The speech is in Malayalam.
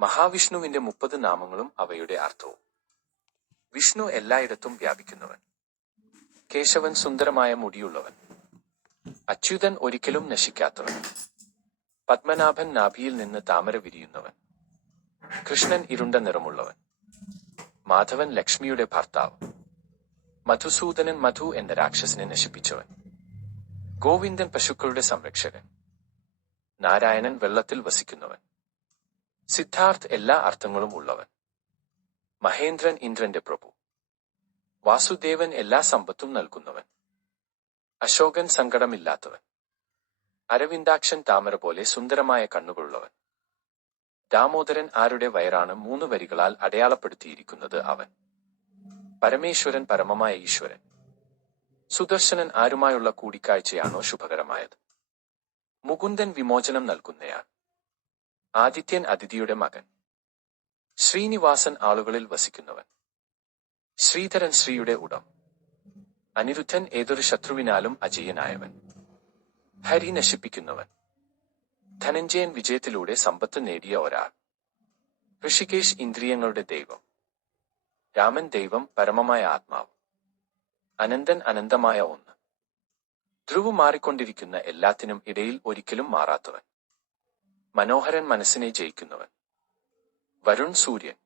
മഹാവിഷ്ണുവിന്റെ മുപ്പത് നാമങ്ങളും അവയുടെ അർത്ഥവും. വിഷ്ണു എല്ലായിടത്തും വ്യാപിക്കുന്നവൻ. കേശവൻ സുന്ദരമായ മുടിയുള്ളവൻ. അച്യുതൻ ഒരിക്കലും നശിക്കാത്തവൻ. പത്മനാഭൻ നാഭിയിൽ നിന്ന് താമര വിരിയുന്നവൻ. കൃഷ്ണൻ ഇരുണ്ട നിറമുള്ളവൻ. മാധവൻ ലക്ഷ്മിയുടെ ഭർത്താവ്. മധുസൂദനൻ മധു എന്ന രാക്ഷസിനെ നശിപ്പിച്ചവൻ. ഗോവിന്ദൻ പശുക്കളുടെ സംരക്ഷകൻ. നാരായണൻ വെള്ളത്തിൽ വസിക്കുന്നവൻ. സിദ്ധാർത്ഥ് എല്ലാ അർത്ഥങ്ങളും ഉള്ളവൻ. മഹേന്ദ്രൻ ഇന്ദ്രന്റെ പ്രഭു. വാസുദേവൻ എല്ലാ സമ്പത്തും നൽകുന്നവൻ. അശോകൻ സങ്കടമില്ലാത്തവൻ. അരവിന്ദാക്ഷൻ താമര പോലെ സുന്ദരമായ കണ്ണുകളുള്ളവൻ ദാമോദരൻ ആരുടെ വയറാണ് മൂന്ന് വരികളാൽ അടയാളപ്പെടുത്തിയിരിക്കുന്നത് അവൻ. പരമേശ്വരൻ പരമമായ ഈശ്വരൻ. സുദർശനൻ ആരുമായുള്ള കൂടിക്കാഴ്ചയാണോ ശുഭകരമായത്? മുകുന്ദൻ വിമോചനം നൽകുന്നയാൾ. ആദിത്യൻ അതിഥിയുടെ മകൻ. ശ്രീനിവാസൻ ആളുകളിൽ വസിക്കുന്നവൻ. ശ്രീധരൻ ശ്രീയുടെ ഉടം. അനിരുദ്ധൻ ഏതൊരു ശത്രുവിനാലും അജയനായവൻ. ഹരി നശിപ്പിക്കുന്നവൻ. ധനഞ്ജയൻ വിജയത്തിലൂടെ സമ്പത്ത് നേടിയ ഒരാൾ. ഋഷികേശ് ഇന്ദ്രിയങ്ങളുടെ ദൈവം. രാമൻ ദൈവം പരമമായ ആത്മാവ്. അനന്തൻ അനന്തമായ ഒന്ന്. ധ്രുവ് മാറിക്കൊണ്ടിരിക്കുന്ന എല്ലാത്തിനും ഇടയിൽ ഒരിക്കലും മാറാത്തവൻ. മനോഹരൻ മനസ്സിനെ ജയിക്കുന്നവൻ. വരുൺ സൂര്യൻ.